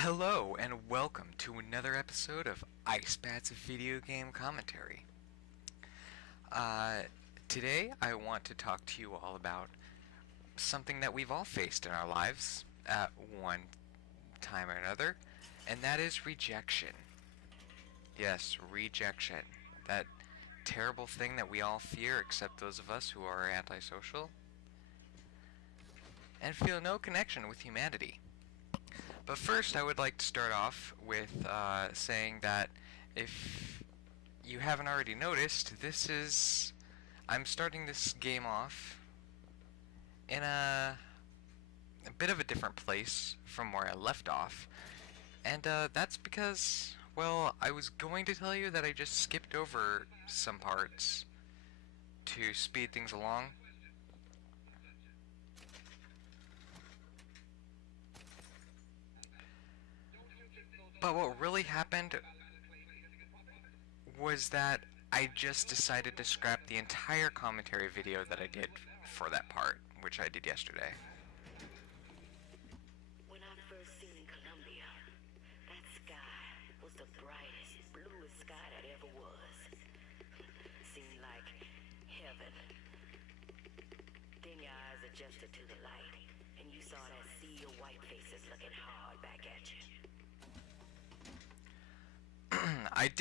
Hello and welcome to another episode of Icebat's video game commentary. Today I want to talk to you all about something that we've all faced in our lives at one time or another, and that is rejection. Yes, rejection. That terrible thing that we all fear except those of us who are antisocial and feel no connection with humanity. But first, I would like to start off with saying that if you haven't already noticed, I'm starting this game off in a bit of a different place from where I left off. And that's because, well, I was going to tell you that I just skipped over some parts to speed things along. But what really happened was that I just decided to scrap the entire commentary video that I did for that part, which I did yesterday. When I first seen Columbia, that sky was the brightest, bluest sky that ever was. Seemed like heaven. Then your eyes adjusted to the light, and you saw that sea of white faces looking hard back at you.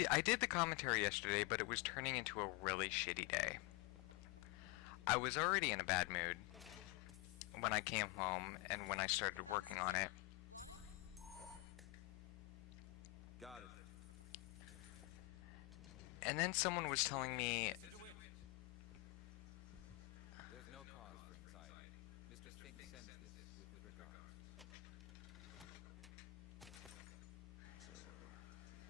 I did the commentary yesterday, but it was turning into a really shitty day. I was already in a bad mood when I came home and when I started working on it. Got it. And then someone was telling me, There's no cause for anxiety. Mr. Spink sends this with regards.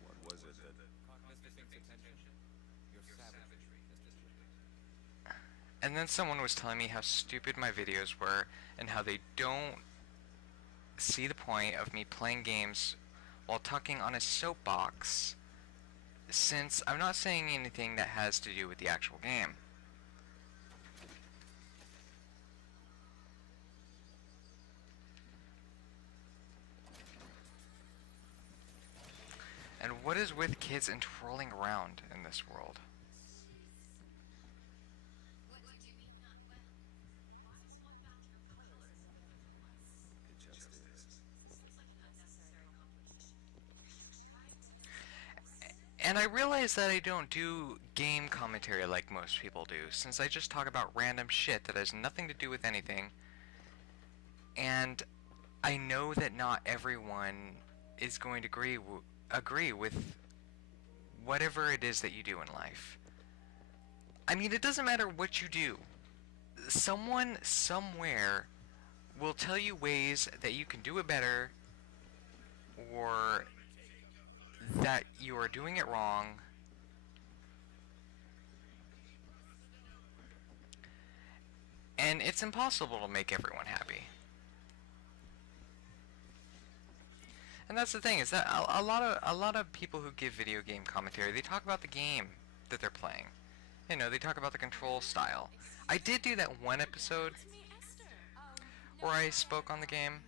What was it that caught Mr. Spink's attention? Your savagery, Mr. Spink. and then someone was telling me how stupid my videos were and how they don't see the point of me playing games while talking on a soapbox, since I'm not saying anything that has to do with the actual game. And what is with kids and twirling around in this world? It just is. And I realize that I don't do game commentary like most people do, since I just talk about random shit that has nothing to do with anything. And I know that not everyone is going to agree with whatever it is that you do in life. I mean, it doesn't matter what you do. Someone somewhere will tell you ways that you can do it better, or that you are doing it wrong. And it's impossible to make everyone happy. And that's the thing, is that a lot of people who give video game commentary, they talk about the game that they're playing. You know, they talk about the control style. I did do that one episode where I spoke on the game.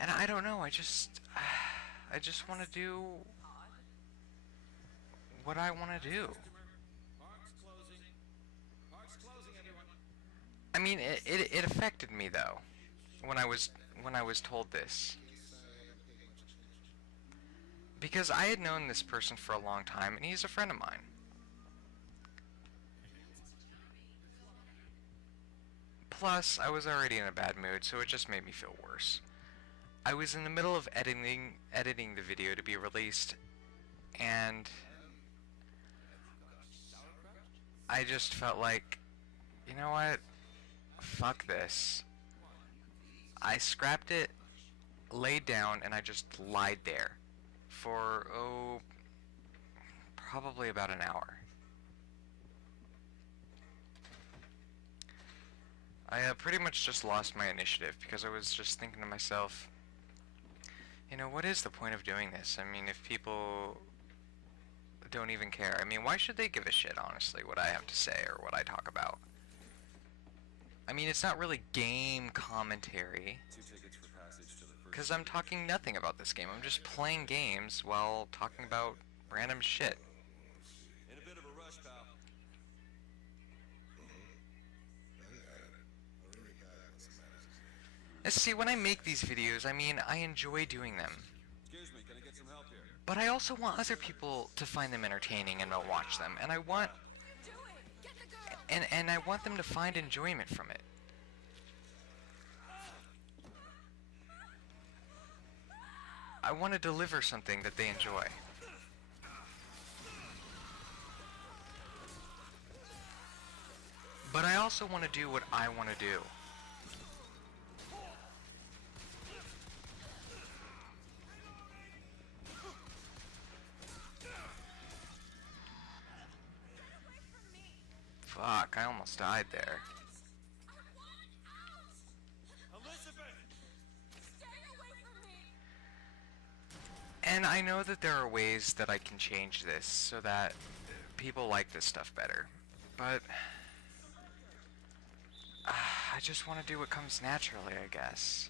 And I don't know, I just want to do what I want to do. Park's closing. Park's closing, everyone. I mean, it affected me though when I was told this, because I had known this person for a long time and he's a friend of mine. Plus, I was already in a bad mood, so it just made me feel worse. I was in the middle of editing the video to be released, and I just felt like, you know what? Fuck this. I scrapped it, laid down, and I just lied there for, probably about an hour. I pretty much just lost my initiative because I was just thinking to myself, you know, what is the point of doing this? I mean, if people don't even care, I mean, why should they give a shit, honestly, what I have to say or what I talk about? I mean, it's not really game commentary, 2 tickets for passage to the first. because I'm talking nothing about this game. I'm just playing games while talking about random shit. In a bit of a rush, pal. And see, when I make these videos, I mean, I enjoy doing them. Excuse me, can I get some help here? But I also want other people to find them entertaining and to watch them. And I want... And I want them to find enjoyment from it. I want to deliver something that they enjoy. But I also want to do what I want to do. Fuck, I almost died there. And I know that there are ways that I can change this so that people like this stuff better. But I just want to do what comes naturally, I guess.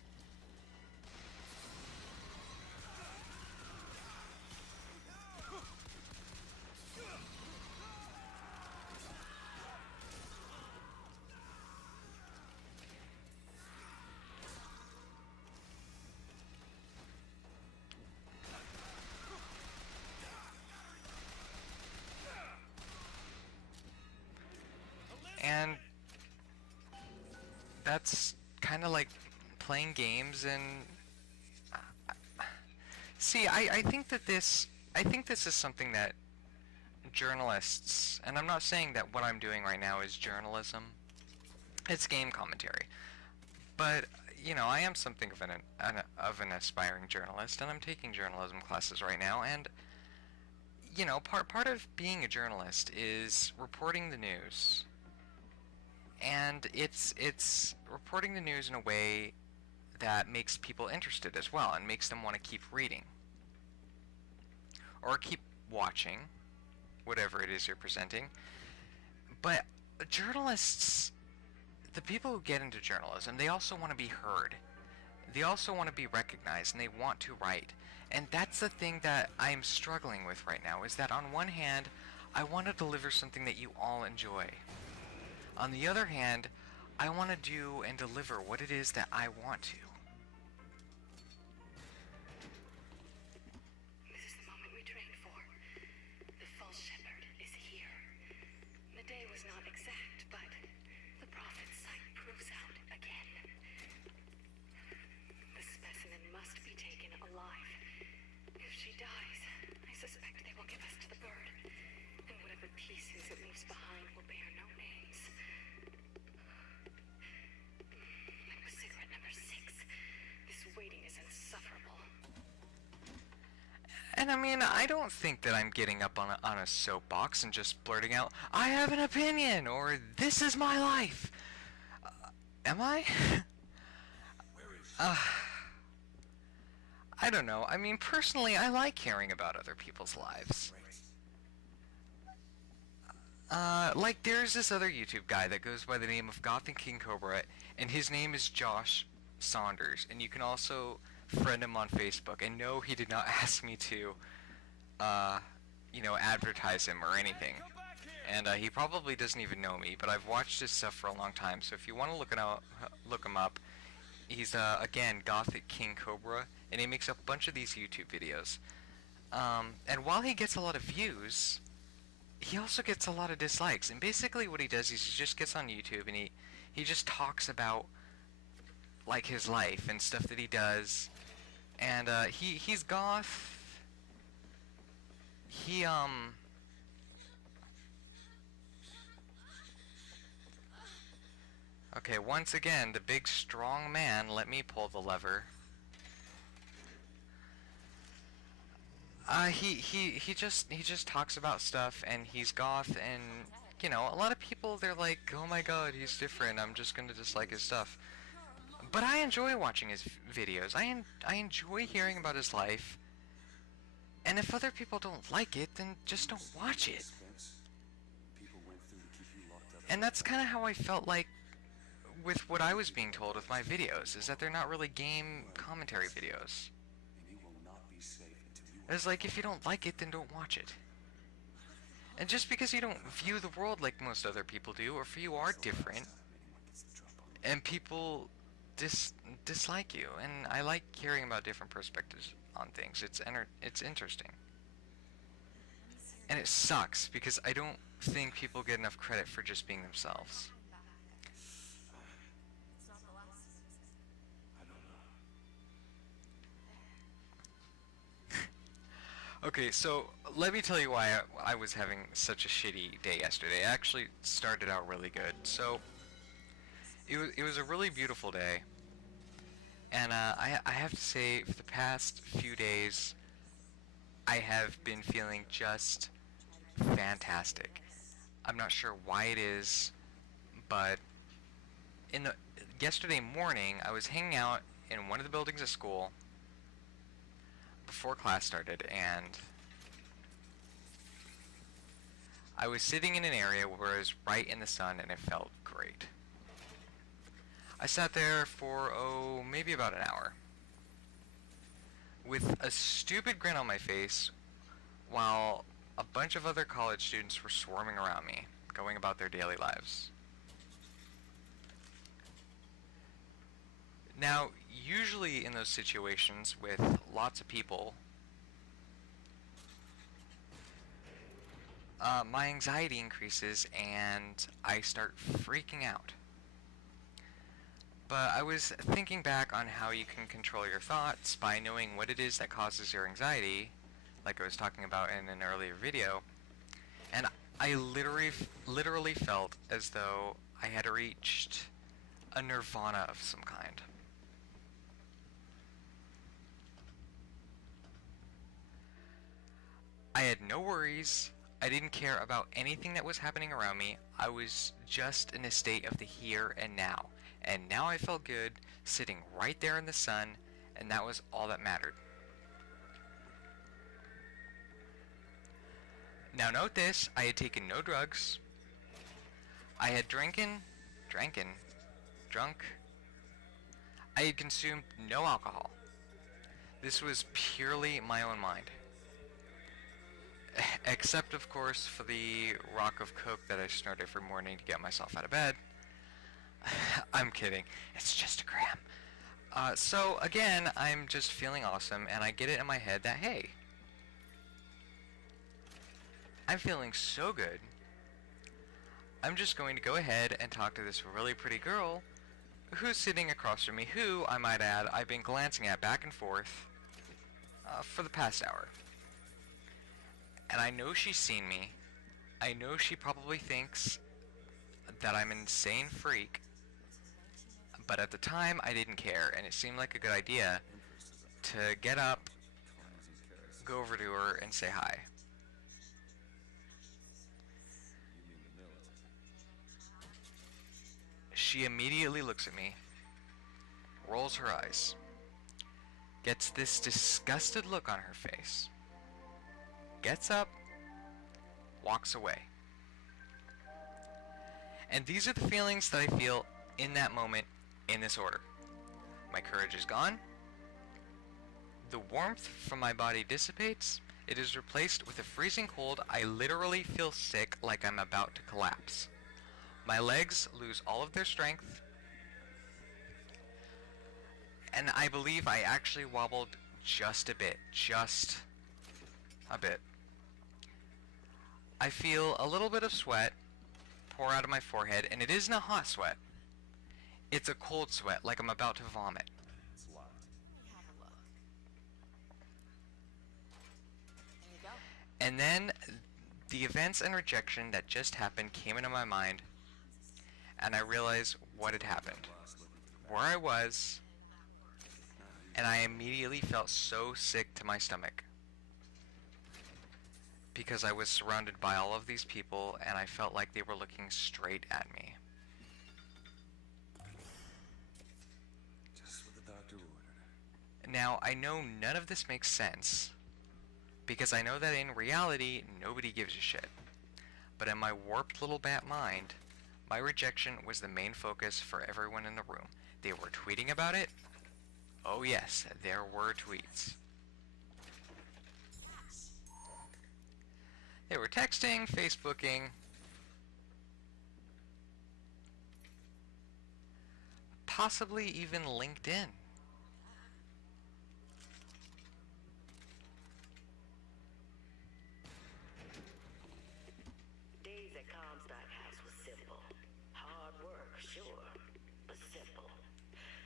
And that's kind of like playing games and see, I think that this is something that journalists, and I'm not saying that what I'm doing right now is journalism, it's game commentary, but you know, I am something of an aspiring journalist, and I'm taking journalism classes right now, and you know, part of being a journalist is reporting the news. And it's reporting the news in a way that makes people interested as well and makes them want to keep reading or keep watching whatever it is you're presenting. But journalists, the people who get into journalism, they also want to be heard. They also want to be recognized, and they want to write. And that's the thing that I'm struggling with right now, is that on one hand, I want to deliver something that you all enjoy. On the other hand, I want to do and deliver what it is that I want to. This is the moment we trained for. The false shepherd is here. The day was not exact, but the prophet's sight proves out again. The specimen must be taken alive. If she dies, I suspect they will give us to the bird. And whatever pieces it leaves behind will bear no names. And with cigarette number 6, this waiting is insufferable. And I mean, I don't think that I'm getting up on a soapbox and just blurting out, I have an opinion, or this is my life. Am I? I don't know. I mean, personally, I like hearing about other people's lives. Like, there's this other YouTube guy that goes by the name of Gothic King Cobra, and his name is Josh Saunders, and you can also friend him on Facebook. And no, he did not ask me to, you know, advertise him or anything. And he probably doesn't even know me, but I've watched his stuff for a long time, so if you want to look him up, he's, again, Gothic King Cobra, and he makes a bunch of these YouTube videos. And while he gets a lot of views, he also gets a lot of dislikes. And basically what he does is he just gets on YouTube and he just talks about, like, his life and stuff that he does. And he's goth. Okay, once again, the big strong man let me pull the lever. He just talks about stuff, and he's goth, and you know, a lot of people, they're like, oh my god, he's different, I'm just gonna dislike his stuff. But I enjoy watching his videos. I enjoy hearing about his life. And if other people don't like it, then just don't watch it. And that's kind of how I felt like with what I was being told with my videos, is that they're not really game commentary videos. And you will not be safe until you It's like, if you don't like it, then don't watch it. And just because you don't view the world like most other people do, or if you are different, anyone gets the drop on you. and people dislike you, and I like hearing about different perspectives on things. It's interesting. And it sucks, because I don't think people get enough credit for just being themselves. I don't know. Okay, so let me tell you why I was having such a shitty day yesterday. It actually started out really good. So, it was a really beautiful day. And I have to say, for the past few days, I have been feeling just fantastic. I'm not sure why it is, but yesterday morning, I was hanging out in one of the buildings of school before class started, and I was sitting in an area where I was right in the sun, and it felt great. I sat there for, maybe about an hour, with a stupid grin on my face, while a bunch of other college students were swarming around me, going about their daily lives. Now, usually in those situations with lots of people, my anxiety increases and I start freaking out. But I was thinking back on how you can control your thoughts by knowing what it is that causes your anxiety, like I was talking about in an earlier video, and I literally felt as though I had reached a nirvana of some kind. I had no worries. I didn't care about anything that was happening around me. I was just in a state of the here and now. And now I felt good, sitting right there in the sun, and that was all that mattered. Now note this, I had taken no drugs. I had drunk. I had consumed no alcohol. This was purely my own mind. Except, of course, for the rock of coke that I snort every morning to get myself out of bed. I'm kidding. It's just a gram. So, again, I'm just feeling awesome, and I get it in my head that, hey, I'm feeling so good. I'm just going to go ahead and talk to this really pretty girl who's sitting across from me, who, I might add, I've been glancing at back and forth for the past hour. And I know she's seen me. I know she probably thinks that I'm an insane freak. But at the time, I didn't care, and it seemed like a good idea to get up, go over to her, and say hi. She immediately looks at me, rolls her eyes, gets this disgusted look on her face, gets up, walks away. And these are the feelings that I feel in that moment, in this order. My courage is gone. The warmth from my body dissipates. It is replaced with a freezing cold. I literally feel sick, like I'm about to collapse. My legs lose all of their strength. And I believe I actually wobbled just a bit. Just a bit. I feel a little bit of sweat pour out of my forehead, and it isn't a hot sweat. It's a cold sweat, like I'm about to vomit. It's locked. Have a look. There you go. And then the events and rejection that just happened came into my mind, and I realized what had happened, where I was, and I immediately felt so sick to my stomach. Because I was surrounded by all of these people, and I felt like they were looking straight at me. Just what the doctor ordered. Now, I know none of this makes sense, because I know that in reality, nobody gives a shit. But in my warped little bat mind, My rejection was the main focus for everyone in the room. They were tweeting about it. Oh yes, there were tweets. They were texting, Facebooking. Possibly even LinkedIn. Days at Comstock House was simple. Hard work, sure, but simple.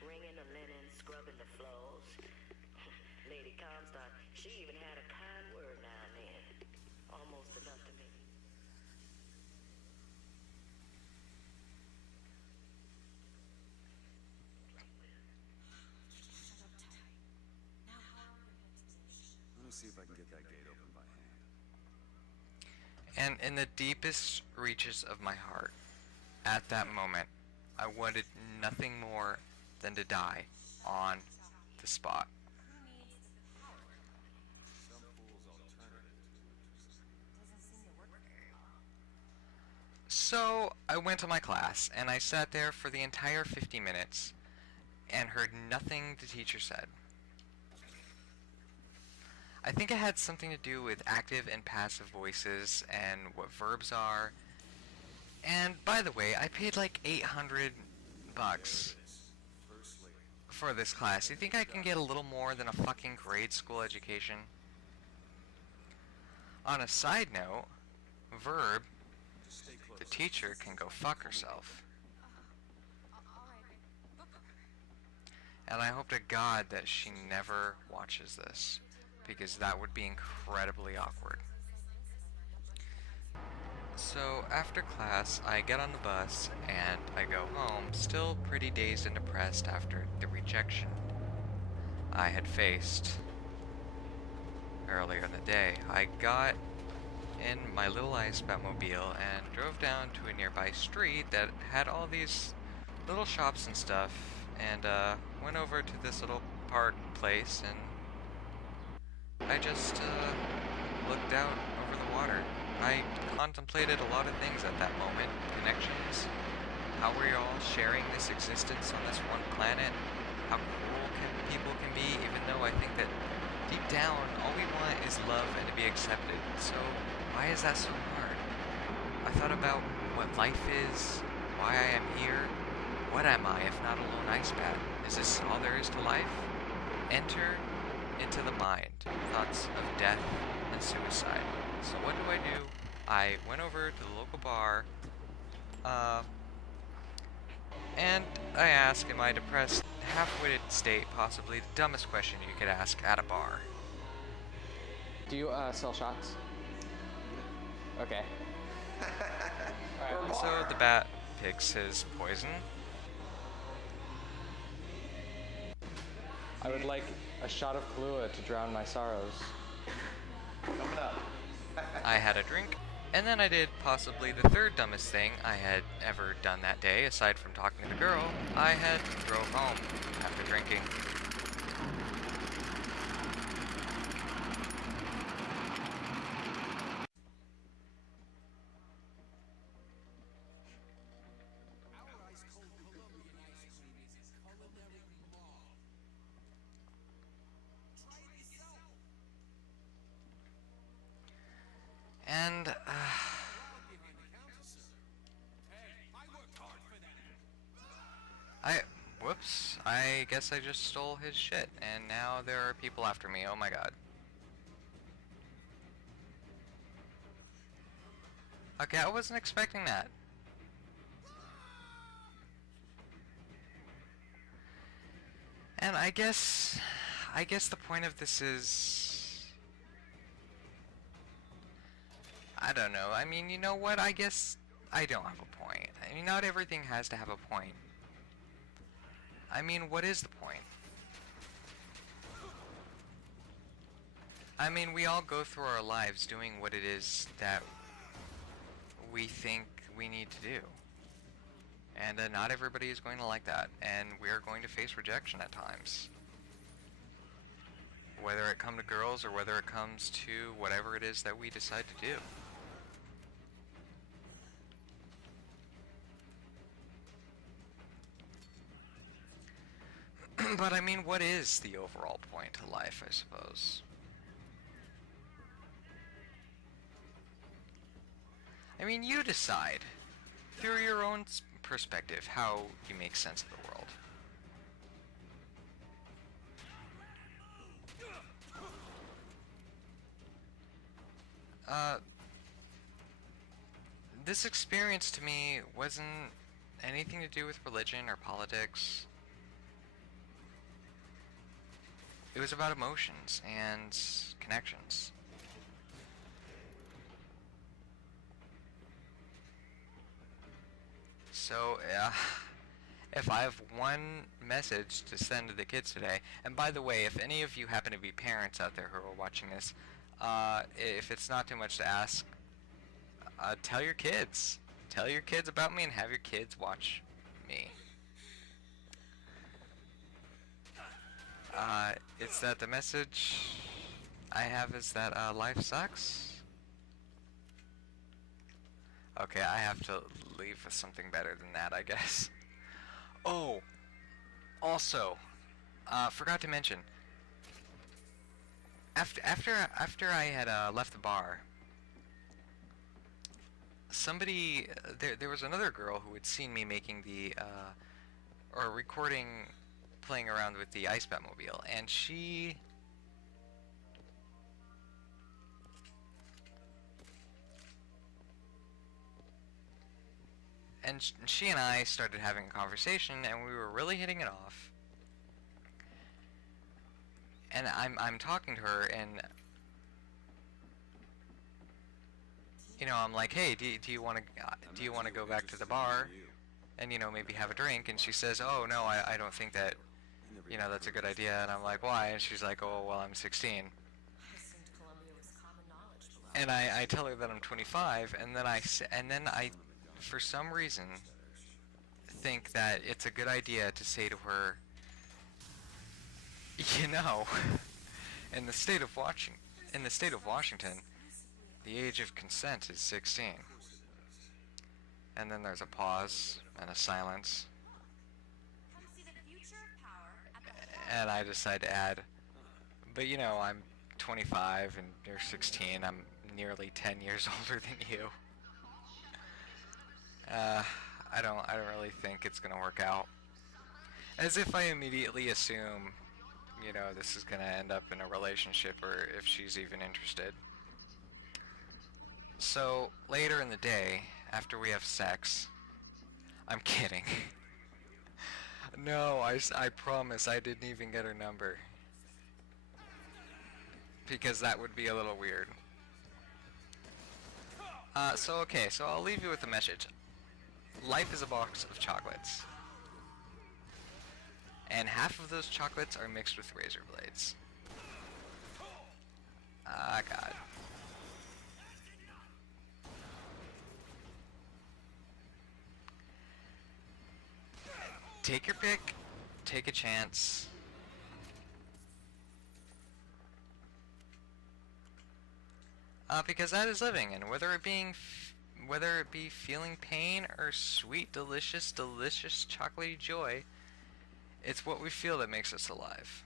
Wringing the linen, scrubbing the floors. Lady Comstock, she even had a kind word now and then. Almost enough to me. Let me see if I can get that gate open by hand. And in the deepest reaches of my heart, at that moment, I wanted nothing more than to die on the spot. Some fool's alternative So I went to my class and I sat there for the entire 50 minutes and heard nothing the teacher said. I think it had something to do with active and passive voices and what verbs are. And by the way, I paid like $800 for this class. You think I can get a little more than a fucking grade school education? On a side note, verb, the teacher can go fuck herself. And I hope to God that she never watches this, because that would be incredibly awkward. So after class, I get on the bus and I go home, still pretty dazed and depressed after the rejection I had faced earlier in the day. I got in my little Icebat mobile and drove down to a nearby street that had all these little shops and stuff, and went over to this little park place, and I just looked out over the water. I contemplated a lot of things at that moment. Connections, how we're all sharing this existence on this one planet, how cruel people can be, even though I think that deep down, all we want is love and to be accepted. So why is that so hard? I thought about what life is, why I am here. What am I if not a lone Icebat? Is this all there is to life? Enter into the mind thoughts of death and suicide. So what do? I went over to the local bar, and I asked, am I depressed? Half-witted state, possibly the dumbest question you could ask at a bar. Do you sell shots? Okay. Alright. So the bat picks his poison. I would like a shot of Kahlua to drown my sorrows. Coming up. I had a drink, and then I did possibly the third dumbest thing I had ever done that day, aside from talking to the girl. I had drove home after drinking. And, whoops, I guess I just stole his shit, and now there are people after me, oh my god. Okay, I wasn't expecting that. And I guess the point of this is, I don't know. I mean, you know what? I guess I don't have a point. I mean, not everything has to have a point. I mean, what is the point? I mean, we all go through our lives doing what it is that we think we need to do. And not everybody is going to like that. And we are going to face rejection at times. Whether it come to girls or whether it comes to whatever it is that we decide to do. But I mean, what is the overall point to life, I suppose? I mean, you decide, through your own perspective, how you make sense of the world. This experience to me wasn't anything to do with religion or politics. It was about emotions and connections. So, if I have one message to send to the kids today, and by the way, if any of you happen to be parents out there who are watching this, if it's not too much to ask, tell your kids. Tell your kids about me and have your kids watch me. It's that the message I have is that life sucks. Okay, I have to leave with something better than that, I guess. Oh, also, forgot to mention. After I had left the bar, somebody there was another girl who had seen me making the or recording, playing around with the Icebat mobile, and she and I started having a conversation, and we were really hitting it off. And I'm talking to her, and you know, I'm like, hey, do you want to go back to the bar, and you know, maybe have a drink? And she says, oh no, I don't think that, you know, that's a good idea. And I'm like, why? And she's like, oh well, I'm 16. I assumed Columbia was common knowledge below. And I tell her that I'm 25, and then I for some reason think that it's a good idea to say to her, you know, in the state of Washington, the age of consent is 16. And then there's a pause and a silence, Come see the future of power at the and I decide to add, but you know, I'm 25 and you're 16. I'm nearly 10 years older than you. I don't really think it's gonna work out. As if I immediately assume, you know, this is gonna end up in a relationship, or if she's even interested. So, later in the day, after we have sex, I'm kidding. No, I promise I didn't even get her number. Because that would be a little weird. So I'll leave you with a message. Life is a box of chocolates. And half of those chocolates are mixed with razor blades. Ah, God. Take your pick. Take a chance. Because that is living, and whether it be feeling pain or sweet, delicious chocolatey joy, it's what we feel that makes us alive.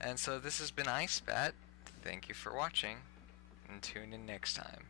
And so this has been Icebat. Thank you for watching, and tune in next time.